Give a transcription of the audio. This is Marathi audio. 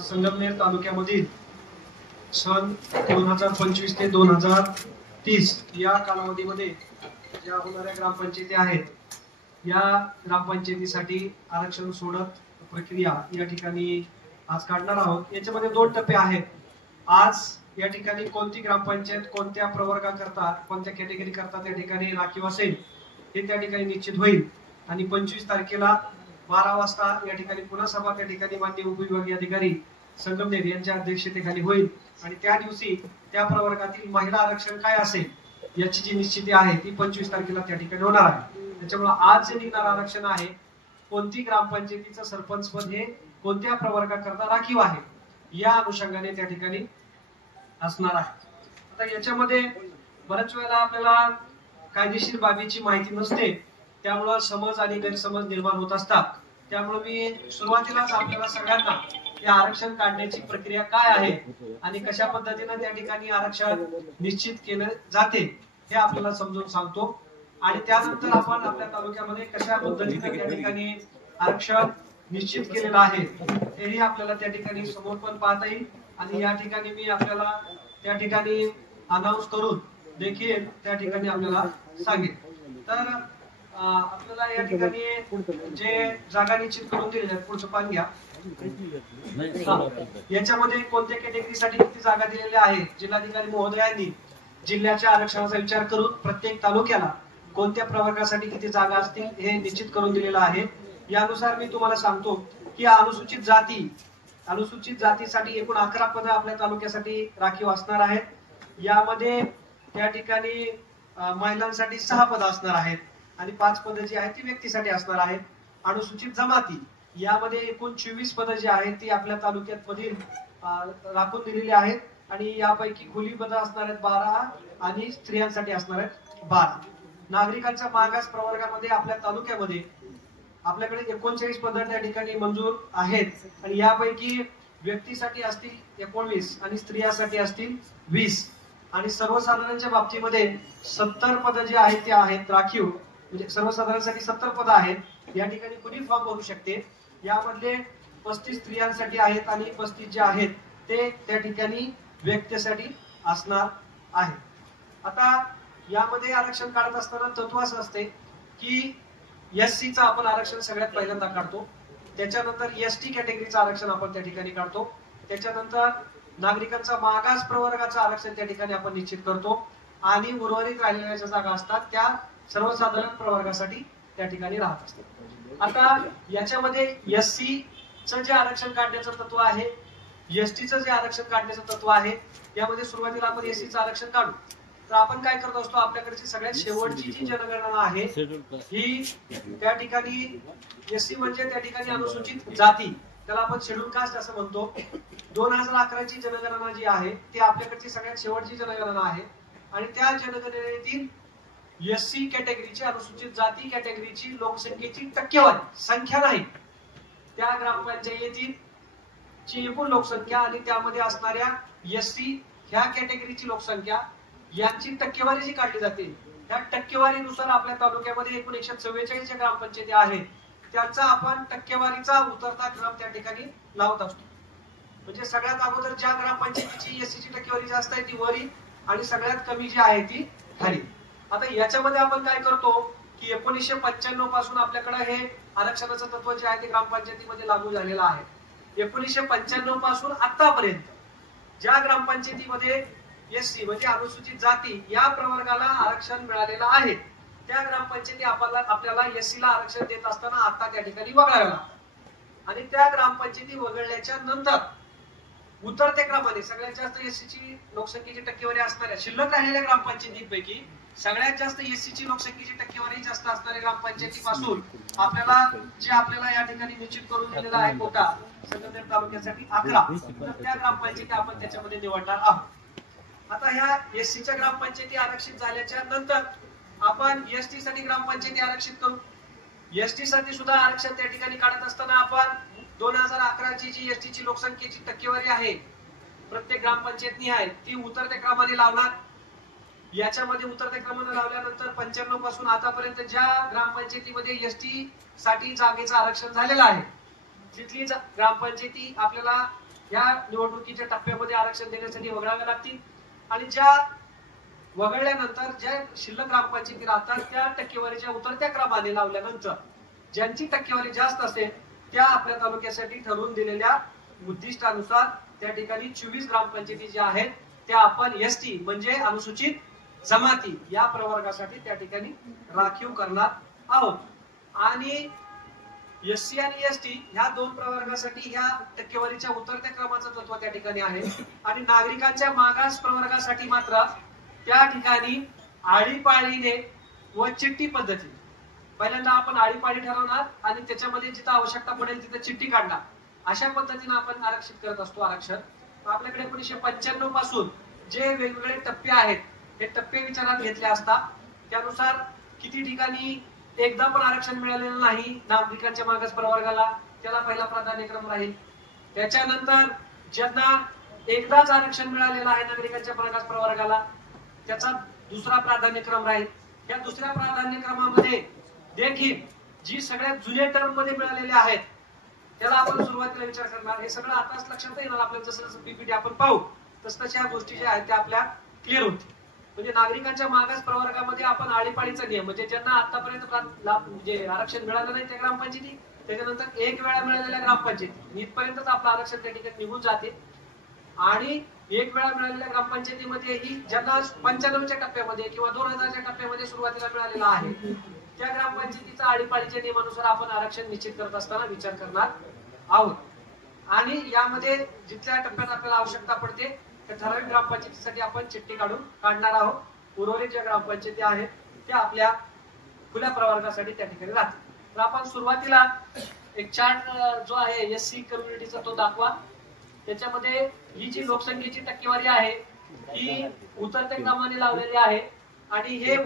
संगमनेर तालुक्यामधील सन 2025 ते 2030 या कालावधीमध्ये ज्या होणाऱ्या ग्रामपंचायती आहेत, या ग्रामपंचायतीसाठी आरक्षण सोडत प्रक्रिया या ठिकाणी आज काढणार आहोत। याच्यामध्ये 2 टप्पे आहेत। आज या ठिकाणी कोणती ग्रामपंचायत कोणत्या प्रवर्गाकरता कोणत्या कॅटेगरी करता त्या ठिकाणी राखीव असेल हे त्या ठिकाणी निश्चित होईल आणि 25 तारखेला 12 वाजता या ठिकाणी पुन्हा सभा त्या ठिकाणी माननीय उपविभागीय अधिकारी संगमनेर यांच्या अध्यक्षतेखाली होईल आणि त्या दिवशी त्या प्रवर्गातील महिला आरक्षण काय असेल याची जी निश्चिती आहे ती 25 तारखेला त्या ठिकाणी होणार आहे। त्याच्यामुळे आज जे निघणार आरक्षण आहे, कोणती ग्रामपंचायतीचं सरपंच पद हे कोणत्या प्रवर्गाकरता राखीव आहे या अनुषंगाने त्या ठिकाणी असणार आहे। आता याच्यामध्ये बऱ्याच वेळेला आपल्याला कायदेशीर बाबीची माहिती नसते, त्यामुळे समज आणि गैरसमज निर्माण होत असतात। त्यामुळे मी सुरुवातीलाच आपल्याला सगळ्यांना हे आरक्षण काढण्याची प्रक्रिया काय आहे आणि कशा पद्धतीने त्या ठिकाणी आरक्षण निश्चित केले जाते हे आपल्याला समजून सांगतो आणि त्यानंतर आपण आपल्या तालुक्यामध्ये कशा पद्धतीने त्या ठिकाणी आरक्षण निश्चित केलेलं आहे हेही आपल्याला त्या ठिकाणी समोर पण पाहता येईल आणि या ठिकाणी मी आपल्याला त्या ठिकाणी अनाउन्स करून देखील त्या ठिकाणी आपल्याला सांगेन। तर आपल्याला या ठिकाणी जे जागा निश्चित करून दिलेल्या आहेत, पुढचं पान घ्या। याच्यामध्ये कोणत्या कॅटेगरीसाठी किती जागा दिलेल्या आहेत, जिल्हाधिकारी महोदयांनी जिल्ह्याच्या आरक्षणाचा विचार करून प्रत्येक तालुक्याला कोणत्या प्रवर्गासाठी किती जागा असतील हे निश्चित करून दिलेलं आहे। यानुसार मी तुम्हाला सांगतो की अनुसूचित जातीसाठी एकूण 11 पदं आपल्या तालुक्यासाठी राखीव असणार आहेत। यामध्ये त्या ठिकाणी महिलांसाठी 6 पदं असणार आहेत आणि 5 पदं जी आहेत ती व्यक्तीसाठी असणार आहेत। अनुसूचित जमाती यामध्ये एकूण 24 पदं जी आहेत ती आपल्या तालुक्यात मधील राखून दिलेली आहेत आणि यापैकी खुली पदं असणार आहेत 12 आणि स्त्रियांसाठी असणार आहेत 12। नागरिकांच्या मागास प्रवर्गामध्ये आपल्या तालुक्यामध्ये आपल्याकडे 39 पदं त्या ठिकाणी मंजूर आहेत आणि यापैकी व्यक्तीसाठी असतील 19 आणि स्त्रियांसाठी असतील 20 आणि सर्वसाधारणच्या बाबतीमध्ये 70 पदं जी आहेत ते आहेत राखीव, म्हणजे सर्वसाधारणसाठी 70 पदं आहेत। या ठिकाणी कुणी फॉर्म भरू शकते। यामधले 35 स्त्रियांसाठी आहेत आणि 35 जे आहेत ते त्या ठिकाणी व्यक्तीसाठी असणार आहे। आता यामध्ये आरक्षण काढत असताना तत्व असं असते की एससी चं आपण आरक्षण सगळ्यात पहिल्यांदा काढतो, त्याच्यानंतर एसटी कॅटेगरीचं आरक्षण आपण त्या ठिकाणी काढतो, त्याच्यानंतर नागरिकांचा मागास प्रवर्गाचं आरक्षण त्या ठिकाणी आपण निश्चित करतो आणि उर्वरित राहिलेल्या ज्या जागा असतात त्या सर्वसाधारण प्रवर्गासाठी त्या ठिकाणी राहत असतात। आता याच्यामध्ये एससी चं जे आरक्षण काढण्याचं तत्व आहे, एसटी चं जे आरक्षण काढण्याचं तत्व आहे, यामध्ये सुरुवातीला आपण एससी चं आरक्षण काढू तर आपण काय करत असतो, आपल्याकडची सगळ्यात शेवटची जी जनगणना आहे ही त्या ठिकाणी एससी म्हणजे त्या ठिकाणी अनुसूचित जाती, त्याला आपण शेड्यूल कास्ट असं म्हणतो। 2011 ची जनगणना जी आहे ती आपल्याकडची सगळ्यात शेवटची जनगणना आहे आणि त्या जनगणनेतील एससी कॅटेगरीची अनुसूचित जाती कॅटेगरीची लोकसंख्येची टक्केवारी संख्या नाही, त्या ग्रामपंचायतीची एकूण लोकसंख्या आणि त्यामध्ये असणाऱ्या एससी ह्या कॅटेगरीची लोकसंख्या यांची टक्केवारी जी काढली जाते त्या टक्केवारीनुसार आपल्या तालुक्यामध्ये एकूण 144 ज्या ग्रामपंचायती आहेत त्यांचा आपण टक्केवारीचा उतरता क्रम त्या ठिकाणी लावत असतो। म्हणजे सगळ्यात अगोदर ज्या ग्रामपंचायतीची एससीची टक्केवारी जास्त आहे ती वरी आणि सगळ्यात कमी जी आहे ती खाली। आता याच्यामध्ये आपण काय करतो की 1995 पासून आपल्याकडे हे आरक्षणाचं तत्व जे आहे ते ग्रामपंचायतीमध्ये लागू झालेलं आहे। 1995 पासून आतापर्यंत ज्या ग्रामपंचायतीमध्ये एससी म्हणजे अनुसूचित जाती या प्रवर्गाला आरक्षण मिळालेलं आहे त्या ग्रामपंचायती आपल्याला एससी ला आरक्षण देत असताना आता त्या ठिकाणी वगळाव्या लागतात आणि त्या ग्रामपंचायती वगळल्याच्या नंतर उतरत्या क्रमाने सगळ्यात जास्त एससीची लोकसंख्येची टक्केवारी असणाऱ्या शिल्लक राहिलेल्या ग्रामपंचायतींपैकी सगळ्यात जास्त एससीची लोकसंख्येची टक्केवारी जास्त असणाऱ्या ग्रामपंचायतीपासून आपल्याला या ठिकाणी निश्चित करून दिलेला आहे कोटा संगमनेर तालुक्यासाठी 11, तर त्या ग्रामपंचायती आपण त्याच्यामध्ये निवडणार आहोत। आता ह्या एससीच्या ग्रामपंचायती आरक्षित झाल्याच्या नंतर आपण एसटी साठी ग्रामपंचायती आरक्षित करू। एसटी साठी सुद्धा आरक्षण त्या ठिकाणी काढत असताना आपण 2011 ची जी एसटीची लोकसंख्येची टक्केवारी आहे प्रत्येक ग्रामपंचायतनी आहे ती उतरत्या क्रमाने लावणार। याच्यामध्ये उतरत्या क्रमाने लावल्यानंतर 95 पासून आतापर्यंत ज्या ग्रामपंचायतीमध्ये एसटी साठी जागेचं आरक्षण झालेलं आहे तिथली ग्रामपंचायती आपल्याला या निवडणुकीच्या टप्प्यामध्ये आरक्षण देण्यासाठी वगळाव्या लागतील आणि ज्या वगळल्यानंतर ज्या शिल्लक ग्रामपंचायती राहतात त्या टक्केवारीच्या उतरत्या क्रमाने लावल्यानंतर ज्यांची टक्केवारी जास्त असेल त्या आपल्या तालुक्यासाठी ठरवून दिलेल्या उद्दिष्टानुसार त्या ठिकाणी 24 ग्रामपंचायती ज्या आहेत त्या आपण एसटी म्हणजे अनुसूचित जमाती या प्रवर्गासाठी त्या ठिकाणी राखीव करणार आहोत आणि एससी आणि एसटी ह्या दोन प्रवर्गासाठी ह्या टक्केवारीच्या उतरत्या क्रमाचं तत्व त्या ठिकाणी आहे आणि नागरिकांच्या मागास प्रवर्गासाठी मात्र त्या ठिकाणी आळीपाळीने व चिठ्ठी पद्धती पहिल्यांदा आपण आळीपाळी ठरवणार आणि त्याच्यामध्ये जिथं आवश्यकता पडेल तिथं चिठ्ठी काढणार अशा पद्धतीने आपण आरक्षित करत असतो आरक्षण आपल्याकडे 1995 पासून जे वेगवेगळे टप्पे आहेत हे टप्पे विचारात घेतले असता त्यानुसार किती ठिकाणी एकदा पण आरक्षण मिळालेलं नाही नागरिकांच्या मागास प्रवर्गाला त्याला पहिला प्राधान्यक्रम राहील त्याच्यानंतर ज्यांना एकदाच आरक्षण मिळालेलं आहे नागरिकांच्या मागास प्रवर्गाला त्याचा दुसरा प्राधान्यक्रम राहील या दुसऱ्या प्राधान्यक्रमामध्ये देखील जी सगळ्यात जुने टर्म मध्ये मिळालेले आहेत त्याला आपण सुरुवातीला विचार करणार हे सगळं आताच लक्षात येणार आपल्याला जसं जसं पीपीटी आपण पाहू तसं ह्या गोष्टी ज्या आहेत त्या आपल्या क्लिअर होतील म्हणजे नागरिकांच्या मागास प्रवर्गामध्ये आपण आळीपाळीचा नियम म्हणजे ज्यांना आतापर्यंत म्हणजे आरक्षण मिळालं नाही त्या ग्रामपंचायती त्याच्यानंतर एक वेळा मिळालेल्या ग्रामपंचायती इथपर्यंतच आपलं आरक्षण त्या ठिकाणी निघून जाते आणि एक वेळा मिळालेल्या ग्रामपंचायतीमध्ये ही ज्यांना 95च्या टप्प्यामध्ये किंवा 2000च्या टप्प्यामध्ये सुरुवातीला मिळालेला आहे त्या ग्रामपंचायतीचा आळीपाळीच्या नियमानुसार आपण आरक्षण निश्चित करत असताना विचार करणार आहोत आणि यामध्ये जिथल्या टप्प्यात आपल्याला आवश्यकता पडते त्या ठराविक ग्रामपंचायतीसाठी आपण चिठ्ठी काढणार आहोत उर्वरित ज्या ग्रामपंचायती आहेत त्या आपल्या खुल्या प्रवर्गासाठी त्या ठिकाणी राहतील तर आपण सुरुवातीला एक चार्ट जो आहे एससी कम्युनिटीचा तो दाखवा त्याच्यामध्ये ही जी लोकसंख्येची टक्केवारी आहे ही उतरत्या क्रमाने लावलेली आहे आणि हे